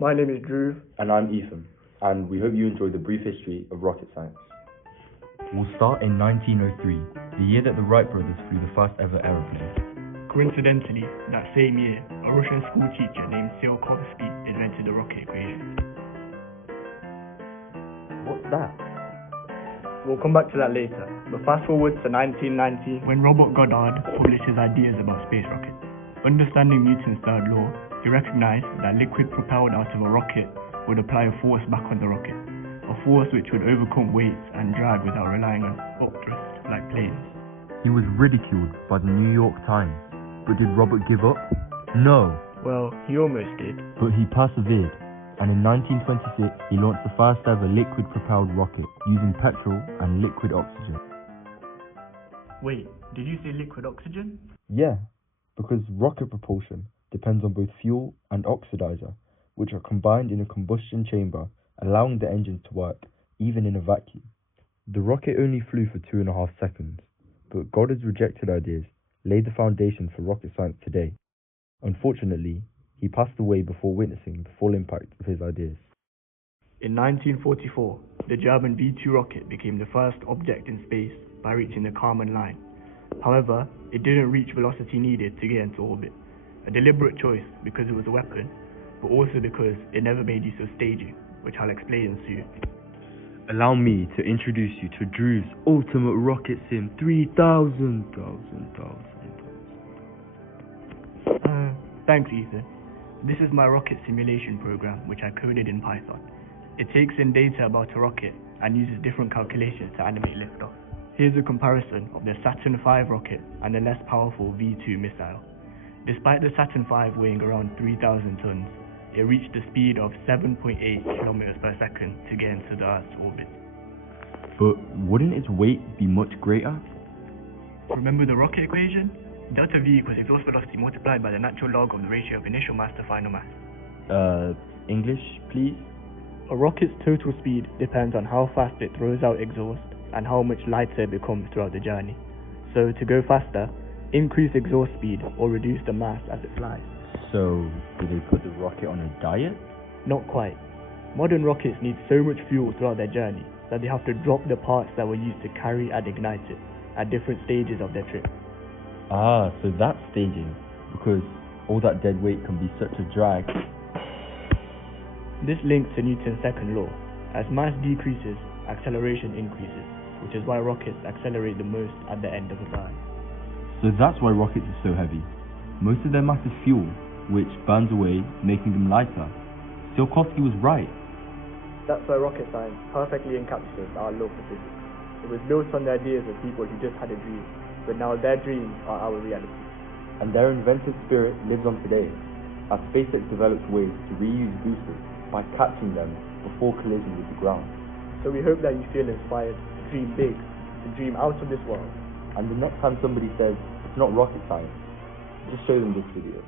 My name is Drew. And I'm Ethan, and we hope you enjoy the brief history of rocket science. We'll start in 1903, the year that the Wright brothers flew the first ever aeroplane. Coincidentally, that same year, a Russian school teacher named Tsiolkovsky invented the rocket equation. What's that? We'll come back to that later, but fast forward to 1990, when Robert Goddard published his ideas about space rockets. Understanding Newton's third law, he recognized that liquid propelled out of a rocket would apply a force back on the rocket, a force which would overcome weight and drag without relying on upthrust like planes. He was ridiculed by the New York Times, but did Robert give up? No. Well, he almost did. But he persevered, and in 1926 he launched the first ever liquid-propelled rocket using petrol and liquid oxygen. Wait, did you say liquid oxygen? Yeah, because rocket propulsion depends on both fuel and oxidizer, which are combined in a combustion chamber, allowing the engine to work even in a vacuum. The rocket only flew for 2.5 seconds, but Goddard's rejected ideas laid the foundation for rocket science today. Unfortunately, he passed away before witnessing the full impact of his ideas. In 1944, the German V-2 rocket became the first object in space by reaching the Kármán line. However, it didn't reach velocity needed to get into orbit, a deliberate choice because it was a weapon, but also because it never made use of staging, which I'll explain soon. Allow me to introduce you to Drew's Ultimate Rocket Sim 3000. Thanks, Ethan. This is my rocket simulation program, which I coded in Python. It takes in data about a rocket and uses different calculations to animate liftoff. Here's a comparison of the Saturn V rocket and the less powerful V-2 missile. Despite the Saturn V weighing around 3,000 tons, it reached a speed of 7.8 kilometers per second to get into the Earth's orbit. But wouldn't its weight be much greater? Remember the rocket equation? Delta V equals exhaust velocity multiplied by the natural log of the ratio of initial mass to final mass. English, please? A rocket's total speed depends on how fast it throws out exhaust and how much lighter it becomes throughout the journey. So, to go faster, increase exhaust speed or reduce the mass as it flies. So, do they put the rocket on a diet? Not quite. Modern rockets need so much fuel throughout their journey that they have to drop the parts that were used to carry and ignite it at different stages of their trip. Ah, so that's staging, because all that dead weight can be such a drag. This links to Newton's second law. As mass decreases, acceleration increases, which is why rockets accelerate the most at the end of a burn. So that's why rockets are so heavy. Most of their mass is fuel, which burns away, making them lighter. Tsiolkovsky was right. That's why rocket science perfectly encapsulates our love for physics. It was built on the ideas of people who just had a dream, but now their dreams are our reality. And their inventive spirit lives on today, as SpaceX develops ways to reuse boosters by catching them before collision with the ground. So we hope that you feel inspired to dream big, to dream out of this world. And the next time somebody says it's not rocket science, just show them this video.